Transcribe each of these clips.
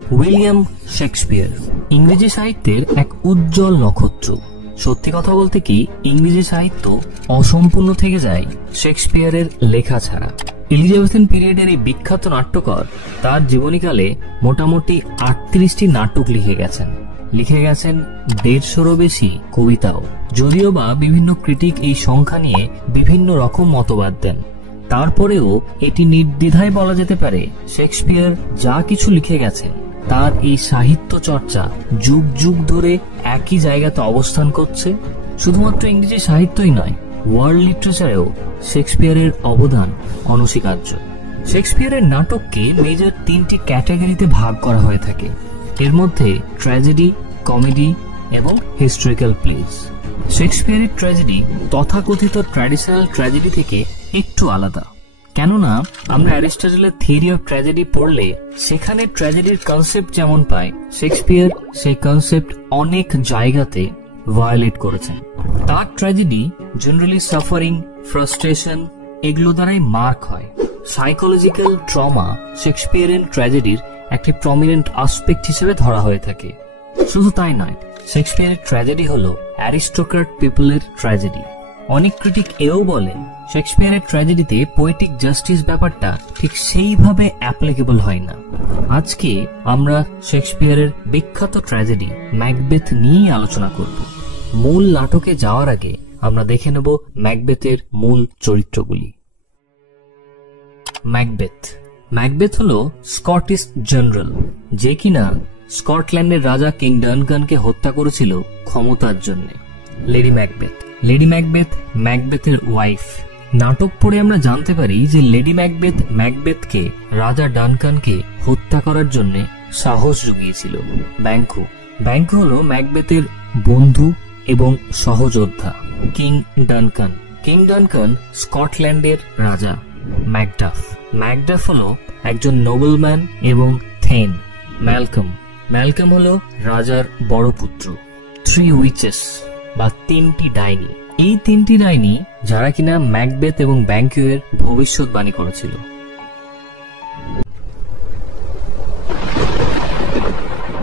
William Shakespeare ইংরেজি সাহিত্যের এক উজ্জ্বল নক্ষত্র। সত্যি কথা বলতে কি, ইংরেজি সাহিত্য অসম্পূর্ণ থেকে যায় শেক্সপিয়ারের লেখা ছাড়া। এলিজাবেথিয়ান পিরিয়ডের এই বিখ্যাত নাট্যকার তার জীবনীকালে মোটামুটি 38টি নাটক লিখে গেছেন 150-রও বেশি কবিতাও। যদিও বা বিভিন্ন ক্রিটিক এই সংখ্যা নিয়ে বিভিন্ন রকম মতবাদ দেন, তারপরেও এটি নির্দ্বিধায় বলা যেতে পারে শেক্সপিয়ার যা কিছু লিখে গেছেন তার এই সাহিত্য চর্চা যুগ যুগ ধরে একই জায়গাতে অবস্থান করছে। শুধুমাত্র ইংরেজি সাহিত্যই নয়, ওয়ার্ল্ড লিটারেচারেও শেক্সপিয়ারের অবদান অনস্বীকার্য। শেক্সপিয়ারের নাটককে মেজর 3টি ক্যাটাগরিতে ভাগ করা হয়ে থাকে। এর মধ্যে ট্র্যাজেডি, কমেডি এবং হিস্টোরিক্যাল প্লেস। শেক্সপিয়ারের ট্র্যাজেডি তথাকথিত ট্র্যাডিশনাল ট্র্যাজেডি থেকে একটু আলাদা, কেননা আমরা অ্যারিস্টটলের থিওরি অফ ট্র্যাজেডি পড়লে সেখানে ট্র্যাজেডির কনসেপ্ট যেমন পাই, শেক্সপিয়ার সেই কনসেপ্ট অনেক জায়গাতে ভায়োলেট করেছেন। তার ট্র্যাজেডি জেনারেলি সাফারিং, ফ্রাস্ট্রেশন এগুলো দ্বারাই মার্ক হয়। সাইকোলজিক্যাল ট্রমা শেক্সপিয়ারের ট্র্যাজেডির একটি প্রমিনেন্ট আসপেক্ট হিসেবে ধরা হয়ে থাকে। শুধু তাই নয়, শেক্সপিয়ারের ট্র্যাজেডি হলো অ্যারিস্টোক্র্যাট পিপলের ট্র্যাজেডি। অনেক ক্রিটিক এও বলেন শেক্সপিয়ারের ট্র্যাজেডিতে পোয়েটিক জাস্টিস ব্যাপারটা ঠিক সেইভাবে অ্যাপ্লিকেবল হয় না। আজকে আমরা শেক্সপিয়ারের বিখ্যাত ট্র্যাজেডি ম্যাকবেথ নিয়েই আলোচনা করব। মূল নাটকে যাওয়ার আগে আমরা দেখে নেব ম্যাকবেথের মূল চরিত্রগুলি। ম্যাকবেথ হলো স্কটিশ জেনারেল, যে কিনা স্কটল্যান্ডের রাজা কিং ডানকানকে হত্যা করেছিল ক্ষমতার জন্য। লেডি ম্যাকবেথ ম্যাকবেথের ওয়াইফ। নাটক পড়ে আমরা জানতে পারি যে লেডি ম্যাকবেথকে রাজা ডানকানকে হত্যা করার জন্য সাহস জুগিয়েছিল ব্যাংকো হলো ম্যাকবেথের বন্ধু এবং সহযোদ্ধা। কিং ডানকান স্কটল্যান্ডের রাজা। ম্যাকডাফ হলো একজন নোবেলম্যান এবং থেন। ম্যালকম হলো রাজার বড় পুত্র। 3 উইচেস বা 3টি ডাইনি। এই 3টি ডাইনি যারা কিনা ম্যাকবেথ এবং ব্যাংকোয়ের ভবিষ্যৎবাণী করেছিল।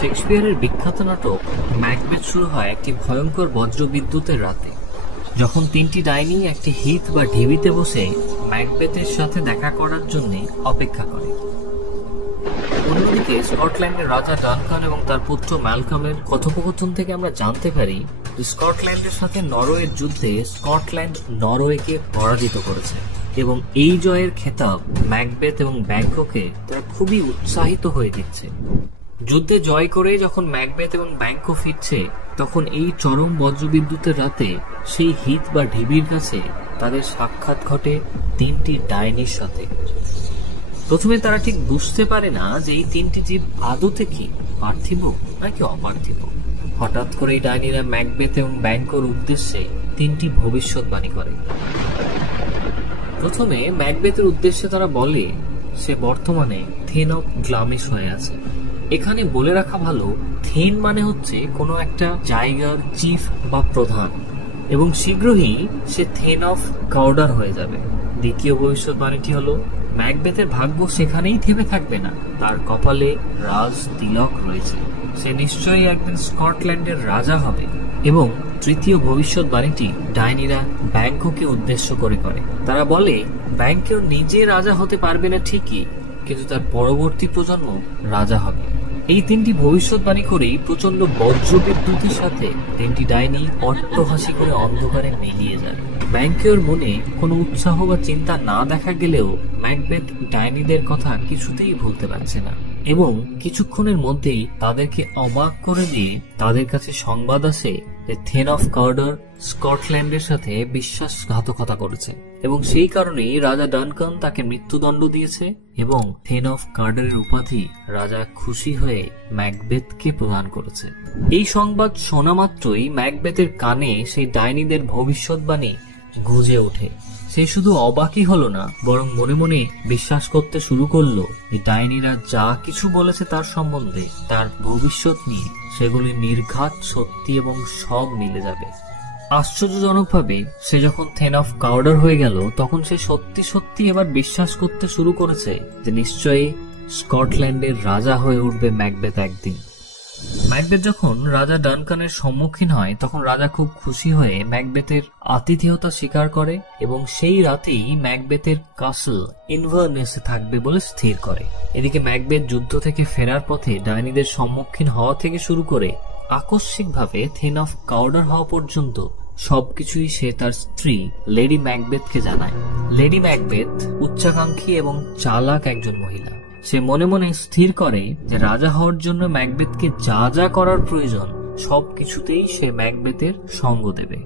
শেক্সপিয়ারের বিখ্যাত নাটক ম্যাকবেথ শুরু হয় একটি ভয়ঙ্কর বজ্রবিদ্যুতের রাতে, যখন 3টি ডাইনি একটি হিথ বা ঢিবিতে বসে ম্যাকবেথের সাথে দেখা করার জন্য অপেক্ষা করে। অন্যদিকে স্কটল্যান্ডের রাজা ডানকান এবং তার পুত্র ম্যালকমের কথোপকথন থেকে আমরা জানতে পারি যে স্কটল্যান্ডের সাথে নরওয়ের যুদ্ধে স্কটল্যান্ড নরওয়েকে পরাজিত করেছে এবং এই জয়ের খেতাব ম্যাকবেথ এবং ব্যাংকোকে তারা খুবই উৎসাহিত হয়ে দিচ্ছে। যুদ্ধে জয় করে যখন ম্যাকবেথ এবং ব্যাংকো ফিরছে, তখন এই চরম বজ্রবিদ্যুতের রাতে সেই হিথ বা ঢিবির কাছে তাদের সাক্ষাৎ ঘটে 3টি ডাইনির সাথে। প্রথমে তারা ঠিক বুঝতে পারে না যে এই 3টি জীব আদতে কি পার্থিব নাকি অপার্থিব। হঠাৎ করে এই ডাইনিরা ম্যাকবেথ এবং ব্যাংকোর উদ্দেশ্যে 3টি ভবিষ্যৎবাণী করে। প্রথমে ম্যাকবেথের উদ্দেশ্যে তারা বলে সে বর্তমানে থেন অফ গ্লামিশ হয়ে আছে। এখানে বলে রাখা ভালো, থেন মানে হচ্ছে কোনো একটা জায়গার চিফ বা প্রধান, এবং শীঘ্রই সে থেন অফ কাউডার হয়ে যাবে। দ্বিতীয় ভবিষ্যৎবাণীটি হলো ম্যাকবেথের ভাগ্য সেখানেই থেমে থাকবে না, তার কপালে রাজ তিলক রয়েছে, সে নিশ্চয়ই একদিন স্কটল্যান্ডের রাজা হবে। এবং তৃতীয় ভবিষ্যৎবাণীটি ডাইনিরা ব্যাংকোকে উদ্দেশ্য করে। তারা বলে ব্যাংকো নিজে রাজা হতে পারবে না ঠিকই, কিন্তু তার পরবর্তী প্রজন্ম রাজা হবে। এই 3টি ভবিষ্যৎবাণী করেই প্রচন্ড বজ্রবিদ্যুতের সাথে 3টি ডাইনি অট্টহাসি করে অন্ধকারে মিলিয়ে যায়। ব্যাংকের মনে কোনো উৎসাহ বা চিন্তা না দেখা গেলেও ম্যাকবেথ ডাইনিদের কথা কিছুতেই ভুলতে পারছে না, এবং কিছুক্ষণের মধ্যেই তাদেরকে অবাক করে দিয়ে তাদের কাছে সংবাদ আসে যে থেন অফ কাউডার স্কটল্যান্ডের সাথে বিশ্বাসঘাতকতা করেছে, এবং সেই কারণেই রাজা ডানকান তাকে মৃত্যুদণ্ড দিয়েছে এবং থেন অফ কাউডারের উপাধি রাজা খুশি হয়ে ম্যাকবেথকে প্রদান করেছে। এই সংবাদ শোনা মাত্রই ম্যাকবেথের কানে সেই ডাইনিদের ভবিষ্যৎবাণী গুঁজে ওঠে। সে শুধু অবাকই হলো না, বরং মনে মনে বিশ্বাস করতে শুরু করলো যে ডাইনিরা যা কিছু বলেছে তার সম্বন্ধে, তার ভবিষ্যৎ নিয়ে, সেগুলি নির্ঘাত সত্যি এবং সব মিলে যাবে। আশ্চর্যজনকভাবে সে যখন থেন অফ কাউডার হয়ে গেল, তখন সে সত্যি সত্যি এবার বিশ্বাস করতে শুরু করেছে যে নিশ্চয়ই স্কটল্যান্ডের রাজা হয়ে উঠবে ম্যাকবেথ একদিন। ম্যাকবেথ যখন রাজা ডানকানের সম্মুখীন হয় তখন রাজা খুব খুশি হয়ে ম্যাকবেথের আতিথেয়তা স্বীকার করে এবং সেই রাতেই ম্যাকবেথের কাসল ইনভারনেসে থাকবে বলে স্থির করে। এদিকে ম্যাকবেথ যুদ্ধ থেকে ফেরার পথে ডাইনিদের সম্মুখীন হওয়া থেকে শুরু করে আকস্মিকভাবে থেন অফ কাউডার হওয়া পর্যন্ত সবকিছুই সে তার স্ত্রী লেডি ম্যাকবেথকে জানায়। লেডি ম্যাকবেথ উচ্চাকাঙ্ক্ষী এবং চালাক একজন মহিলা। সে মনে মনে স্থির করে যে রাজা হওয়ার জন্য ম্যাকবেথকে যা যা করার প্রয়োজন সবকিছুতেই সে ম্যাকবেথের সঙ্গ দেবে।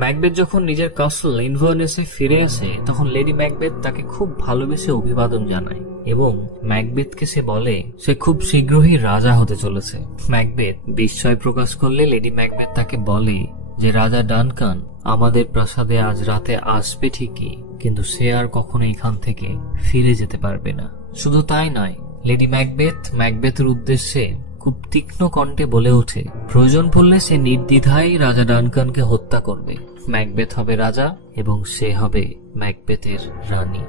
ম্যাকবেথ যখন নিজের কাসল ইনভারনেসে ফিরে আসে তখন লেডি ম্যাকবেথ তাকে খুব ভালোবেসে অভিবাদন জানায় এবং ম্যাকবেথকে সে বলে সে খুব শীঘ্রই রাজা হতে চলেছে। ম্যাকবেথ বিস্ময় প্রকাশ করলে লেডি ম্যাকবেথ তাকে বলে যে রাজা ডানকান আমাদের প্রাসাদে আজ রাতে আসবে ঠিকই, কিন্তু সে আর কখনো এখান থেকে ফিরে যেতে পারবে না। শুধু তাই নয়, লেডি ম্যাকবেথ ম্যাকবেথের উদ্দেশ্যে খুব তীক্ষ্ণ কণ্ঠে বলে ওঠে প্রয়োজন পড়লে সে নির্দ্বিধায় রাজা ডানকানকে হত্যা করবে। ম্যাকবেথ হবে রাজা এবং সে হবে ম্যাকবেথের রানী।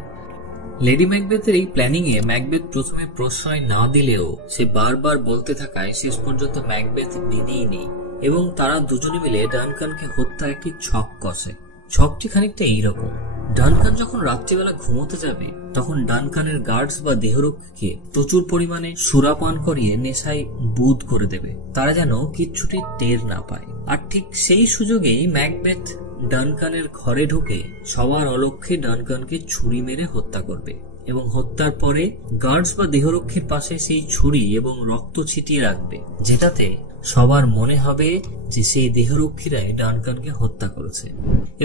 লেডি ম্যাকবেথের এই প্ল্যানিং এ ম্যাকবেথ প্রথমে প্রশ্রয় না দিলেও সে বারবার বলতে থাকায় শেষ পর্যন্ত ম্যাকবেথ মেনেই নেই এবং তারা দুজনে মিলে ডানকানকে হত্যার একটি ছক কষে। ছকটি খানিকটা এইরকম: ডানকান যখন রাত্রিবেলা ঘুমোতে যাবে তখন ডানকানের গার্ডস বা দেহরক্ষীকে প্রচুর পরিমাণে সুরাপান করিয়ে নেশায় বুঁদ করে দেবে, তারা যেন কিচ্ছুটি টের না পায়। আর ঠিক সেই সুযোগেই ম্যাকবেথ ডানকানের ঘরে ঢুকে সবার অলক্ষ্যে ডানকানকে ছুরি মেরে হত্যা করবে এবং হত্যার পরে গার্ডস বা দেহরক্ষীর পাশে সেই ছুরি এবং রক্ত ছিটিয়ে রাখবে, যেটাতে সবার মনে হবে যে সেই দেহরক্ষীরাই ডানকানকে হত্যা করেছে।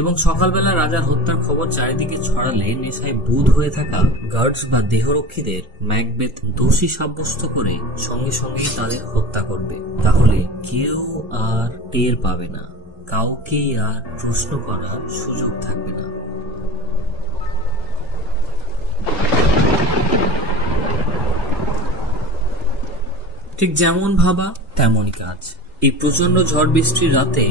এবং সকালবেলা রাজার হত্যার খবর চারিদিকে ছড়ালে নেশায় বুঁদ হয়ে থাকা গার্ডস বা দেহরক্ষীদের ম্যাকবেথ দোষী সাব্যস্ত করে সঙ্গে সঙ্গেই তাদের হত্যা করবে। তাহলে কেউ আর টের পাবে না, কাউকেই আর প্রশ্ন করার সুযোগ থাকবে না। ঠিক যেমন ভাবা তেমনই কাজ। এই প্রচন্ড ঝড় বৃষ্টির রাতে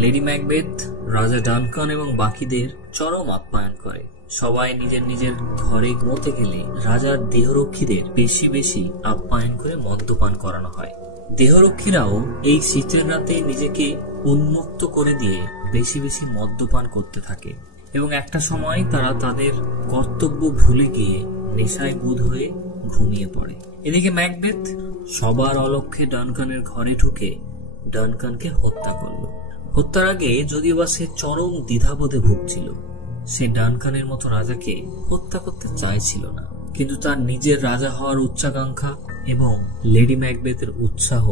লেডি ম্যাকবেথ রাজা ডানকান এবং বাকিদের চরম আপ্যায়ন করে। সবাই নিজের নিজের ঘরে ঘুমোতে গেলে রাজার দেহরক্ষীদের বেশি বেশি আপ্যায়ন করে মদ্যপান করানো হয়। দেহরক্ষীরাও এই শীতের রাতে নিজেকে উন্মুক্ত করে দিয়ে বেশি বেশি মদ্যপান করতে থাকে এবং একটা সময় তারা তাদের কর্তব্য ভুলে গিয়ে নেশায় বুঁদ হয়ে ঘুমিয়ে পড়ে। এদিকে ম্যাকবেথ সবার অলক্ষ্যে ডানকানের ঘরে ঢুকে ডানকানকে হত্যা করল। হত্যার আগে যদিও বা সে চরম দ্বিধাবোধে ভুগছিল। সে ডানকানের মতো রাজাকে হত্যা করতে চাইছিল না, কিন্তু তার নিজের রাজা হওয়ার উচ্চাকাঙ্ক্ষা এবং লেডি ম্যাকবেথের উৎসাহ,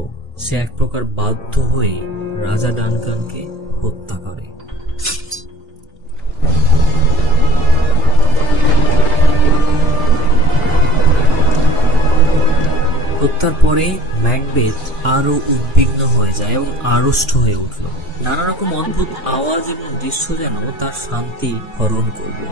সে এক প্রকার বাধ্য হয়ে রাজা ডানকানকে হত্যা করে। হত্যার পরে ম্যাকবেথ আরো উদ্বিগ্ন হয়ে যায় এবং আড়ষ্ট হয়ে উঠল। নানা রকম অদ্ভুত আওয়াজ এবং দৃশ্য যেন তার শান্তি হরণ করবে।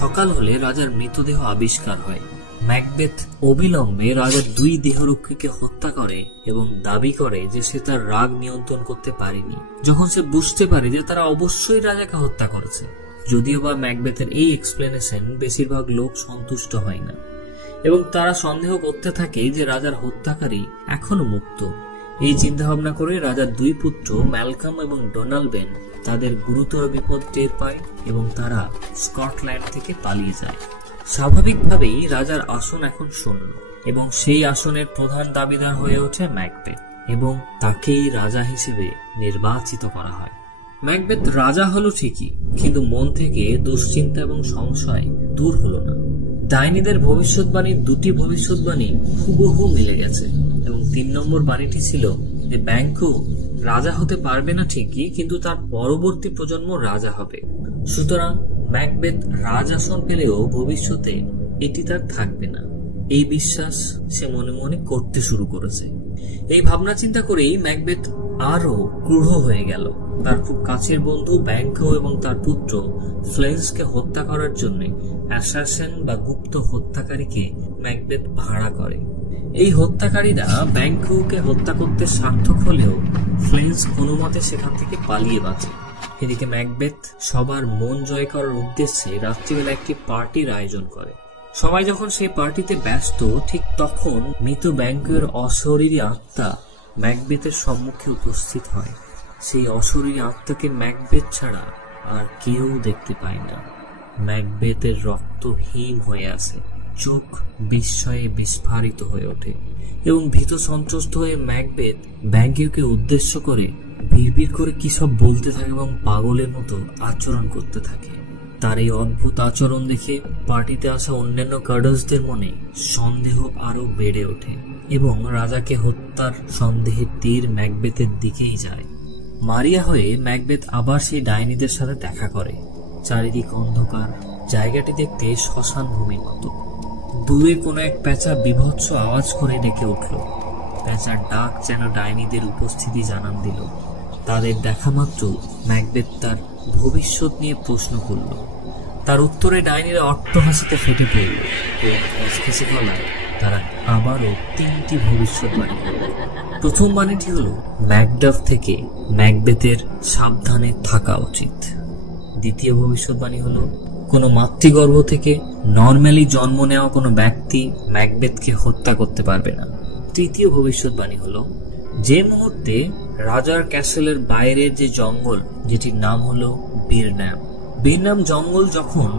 সকাল হলে রাজার মৃতদেহ আবিষ্কার হয়। ম্যাকবেথ অবিলম্বে রাজার দুই দেহরক্ষীকে হত্যা করে এবং দাবি করে যে সে তার রাগ নিয়ন্ত্রণ করতে পারেনি যখন সে বুঝতে পারে যে তারা অবশ্যই রাজাকে হত্যা করেছে। যদিও বা ম্যাকবেথের এই এক্সপ্লেনেশন বেশিরভাগ লোক সন্তুষ্ট হয় না এবং তারা সন্দেহ করতে থাকে যে রাজার হত্যাকারী এখনো মুক্ত। এই চিন্তা ভাবনা করে রাজার দুই পুত্র ম্যালকম এবং ডোনাল্ডবেন তাদের গুরুতর বিপদ টের পায় এবং তারা স্কটল্যান্ড থেকে পালিয়ে যায়। স্বাভাবিকভাবেই রাজার আসন এখন শূন্য এবং সেই আসনের প্রধান দাবিদার হয়ে ওঠে ম্যাকবেথ এবং তাকেই রাজা হিসেবে নির্বাচিত করা হয়। ম্যাকবেথ রাজা হলো ঠিকই, কিন্তু মন থেকে দুশ্চিন্তা এবং সংশয় দূর হলো না। ডাইনিদের ভবিষ্যৎবাণীর দুটি ভবিষ্যৎবাণী হুবহু মিলে গেছে এবং 3 নম্বর বাণীটি ছিল যে ব্যাংকো রাজা হতে পারবে না ঠিকই, কিন্তু তার পরবর্তী প্রজন্ম রাজা হবে। সুতরাং ম্যাকবেথ রাজাসন পেলেও ভবিষ্যতে এটি তার থাকবে না, এই বিশ্বাস সে মনে মনে করতে শুরু করেছে। এই ভাবনা চিন্তা করেই ম্যাকবেথ আরো ক্রূঢ় হয়ে গেল। তার খুব কাছের বন্ধু ব্যাংকো এবং তার পুত্র ফ্লেন্সকে হত্যা করার জন্য অ্যাসাসিন বা গুপ্ত হত্যাকারীকে ম্যাকবেথ ভাড়া করে এই হত্যাকারীরা ব্যাংকুকে হত্যা করতে সার্থক হলেও ফ্লেন্স কোনো মতে সেখান থেকে পালিয়ে বাঁচে। এদিকে ম্যাকবেথ সবার মন জয় করার উদ্দেশ্যে রাত্রিবেলা একটি পার্টির আয়োজন করে। সবাই যখন সেই পার্টিতে ব্যস্ত, ঠিক তখন মৃত ব্যাংকুয়ের অশরীরী আত্মা ম্যাকবেথের সম্মুখে উপস্থিত হয়। সেই অশরীরী আত্মাকে ম্যাকবেথ ছাড়া আর কেউ দেখতে পায় না। ম্যাকবেথের রক্ত হিম হয়ে আসে, চোখ বিস্ময়ে বিস্ফারিত হয়ে ওঠে এবং ভীত সন্ত্রস্ত হয়ে ম্যাকবেথ ব্যাংকুকে উদ্দেশ্য করে বিড়বিড় করে কি সব বলতে থাকে এবং পাগলের মতো আচরণ করতে থাকে। তার এই অদ্ভুত আচরণ দেখে পার্টিতে আসা অন্যান্য কার্ডার্সদের মনে সন্দেহ আরো বেড়ে ওঠে এবং রাজাকে হত্যার সন্দেহের তীর ম্যাকবেথের দিকেই যায়। মারিয়া হয়ে ম্যাকবেথ আবার সেই ডাইনিদের সাথে দেখা করে। চারিদিক অন্ধকার, জায়গাটি দেখতে শ্মশান ভূমির মতো। দূরে কোনো এক প্যাঁচা বিভৎস আওয়াজ করে ডেকে উঠল। প্যাঁচার ডাক যেন ডাইনিদের উপস্থিতি জানান দিল। তাদের দেখা মাত্র ম্যাকবেথ তার ভবিষ্যৎ নিয়ে প্রশ্ন করল। তার উত্তরে ডাইনিরা অট্টহাসিতে ফেটে পড়ল এবং খসখসে গলায় তারা আবারও 3টি ভবিষ্যৎবাণী করল। প্রথম বাণীটি হল ম্যাকডাফ থেকে ম্যাকবেথের সাবধানে থাকা উচিত। দ্বিতীয় ভবিষ্যৎবাণী হল কোনো মাতৃগর্ভ থেকে নর্মালি জন্ম নেওয়া কোনো ব্যক্তি ম্যাকবেথকে হত্যা করতে পারবে না। তৃতীয় ভবিষ্যৎবাণী হল যে মুহূর্তে রাজার ক্যাসেলের বাইরের যে জঙ্গল, যেটির নাম হলো বীরনাম জঙ্গল, যখন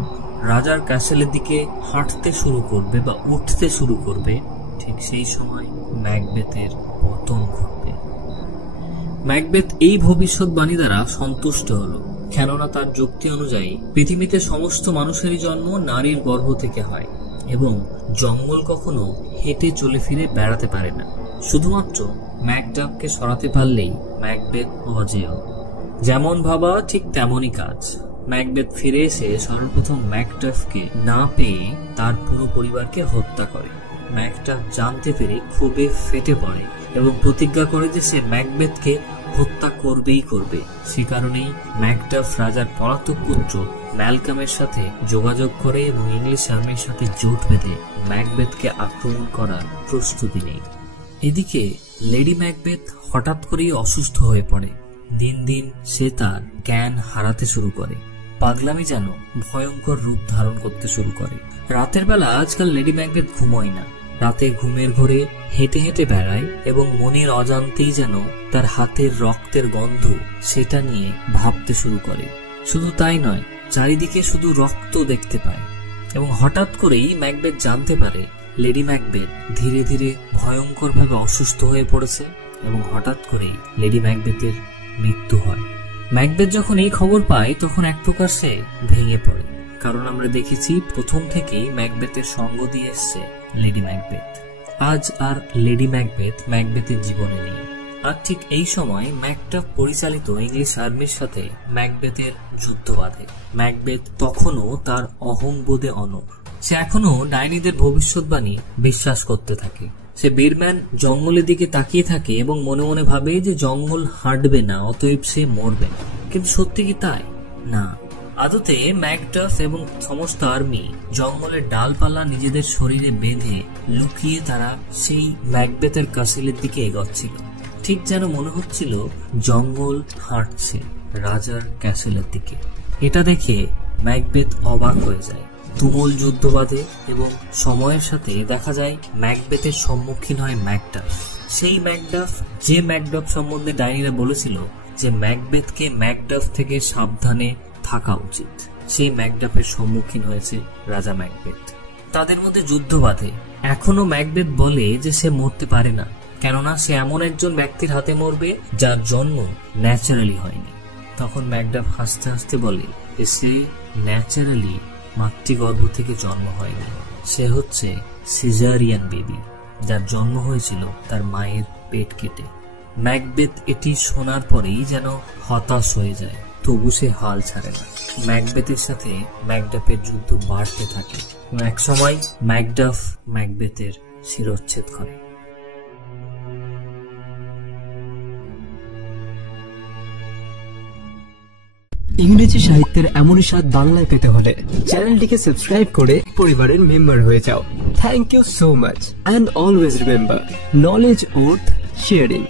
রাজার ক্যাসেলের দিকে হাঁটতে শুরু করবে বা উঠতে শুরু করবে, ঠিক সেই সময় ম্যাকবেথের পতন ঘটবে। ম্যাকবেথ এই ভবিষ্যৎবাণী দ্বারা সন্তুষ্ট হল, কেননা তার যুক্তি অনুযায়ী পৃথিবীতে সমস্ত মানুষেরই জন্ম নারীর গর্ভ থেকে হয় এবং জঙ্গল কখনো হেঁটে চলে ফিরে বেড়াতে পারে না। শুধুমাত্র ম্যাকডাফকে সরাতে পারলেই ম্যাকবেথ অজেয়। যেমন ভাবা ঠিক তেমনই কাজ। ম্যাকবেথ ফিরে এসে সর্বপ্রথম ম্যাকডাফকে না পেয়ে তার পুরো পরিবারকে হত্যা করে। ম্যাকডাফ জানতে পেরে ক্ষোভে ফেটে পড়ে এবং প্রতিজ্ঞা করে যে সে ম্যাকবেথকে হত্যা করবেই করবে। সে কারণেই ম্যাকডাফ রাজার পলাতক পুত্র ম্যালকামের সাথে যোগাযোগ করে এবং ইংলিশ আর্মির সাথে জোট বেঁধে ম্যাকবেথকে আক্রমণ করার প্রস্তুতি নেয়। এদিকে লেডি ম্যাকবেথ হঠাৎ করেই অসুস্থ হয়ে পড়ে। দিন দিন সে তার জ্ঞান হারাতে শুরু করে। পাগলামি যেন ভয়ঙ্কর রূপ ধারণ করতে শুরু করে। রাতের বেলা আজকাল লেডি ম্যাকবেথ ঘুমোয় না। রাতে ঘুমের ঘোরে হেঁটে হেঁটে বেড়ায় এবং মনের অজান্তেই যেন তার হাতের রক্তের গন্ধ সেটা নিয়ে ভাবতে শুরু করে। শুধু তাই নয়, চারিদিকে শুধু রক্ত দেখতে পায় এবং হঠাৎ করেই ম্যাকবেথ জানতে পারে লেডি ম্যাকবেথ ধীরে ধীরে ভয়ঙ্করভাবে অসুস্থ হয়ে পড়েছে এবং হঠাৎ করেই লেডি ম্যাকবেথের মৃত্যু হয়। ম্যাকবেথ যখন এই খবর পায় তখন এক প্রকার সে ভেঙে পড়ে, কারণ আমরা দেখেছি প্রথম থেকেই ম্যাকবেথের সঙ্গ দিয়ে এসছে লেডি ম্যাকবেথ। আজ আর লেডি ম্যাকবেথ ম্যাকবেথের জীবনে নেই। আর ঠিক এই সময় ম্যাকডাফ পরিচালিত ইংলিশ আর্মির সাথে ম্যাকবেথের যুদ্ধ বাধে। ম্যাকবেথ তখনও তার অহংবোধে অনড়। সে এখনো ডাইনিদের ভবিষ্যৎবাণী বিশ্বাস করতে থাকে। সে বীরম্যান জঙ্গলের দিকে তাকিয়ে থাকে এবং মনে মনে ভাবে যে জঙ্গল হাঁটবে না, অতএব সে মরবে না। কিন্তু সত্যি কি তাই? না। আদতে ম্যাকডাফ এবং সমস্ত আর্মি জঙ্গলের ডালপালা নিজেদের শরীরে বেঁধে লুকিয়ে তারা সেই ম্যাকবেথের ক্যাসেলের দিকে এগোচ্ছিল। ঠিক যেন মনে হচ্ছিল জঙ্গল হাঁটছে রাজার ক্যাসেলের দিকে। এটা দেখে ম্যাকবেথ অবাক হয়ে যায়। তুমুল যুদ্ধ বাধে এবং সময়ের সাথে দেখা যায় ম্যাকবেথের সম্মুখীন হয় ম্যাকডাফ। সেই ম্যাকডাফ যে ম্যাকডাফ সম্বন্ধে ডাইনিরা বলেছিল যে ম্যাকবেথকে ম্যাকডাফ থেকে সাবধানে থাকা উচিত, সেই ম্যাকডাফের সম্মুখীন হয়েছে রাজা ম্যাকবেথ। তাদের মধ্যে যুদ্ধ বাধে। এখনো ম্যাকবেথ বলে যে সে মরতে পারে না, কেননা সে এমন একজন ব্যক্তির হাতে মরবে যার জন্ম ন্যাচারালি হয়নি। তখন ম্যাকডাফ হাসতে হাসতে বলে যে সে ন্যাচারালি মাতৃগর্ভ থেকে জন্ম হয়নি, সে হচ্ছে সিজারিয়ান বেবি, যার জন্ম হয়েছিল তার মায়ের পেট কেটে। ম্যাকবেথ এটি শোনার পরেই যেন হতাশ হয়ে যায়, তবু সে হাল ছাড়ে না। ম্যাকবেথের সাথে ম্যাকডাফের যুদ্ধ বাড়তে থাকে। এক সময় ম্যাকডাফ ম্যাকবেথের শিরচ্ছেদ করে। ইংরেজি সাহিত্যের এমনই স্বাদ বাংলায় পেতে হলে চ্যানেলটিকে সাবস্ক্রাইব করে পরিবারের মেম্বার হয়ে যাও। Thank you so much. And always remember, knowledge worth sharing.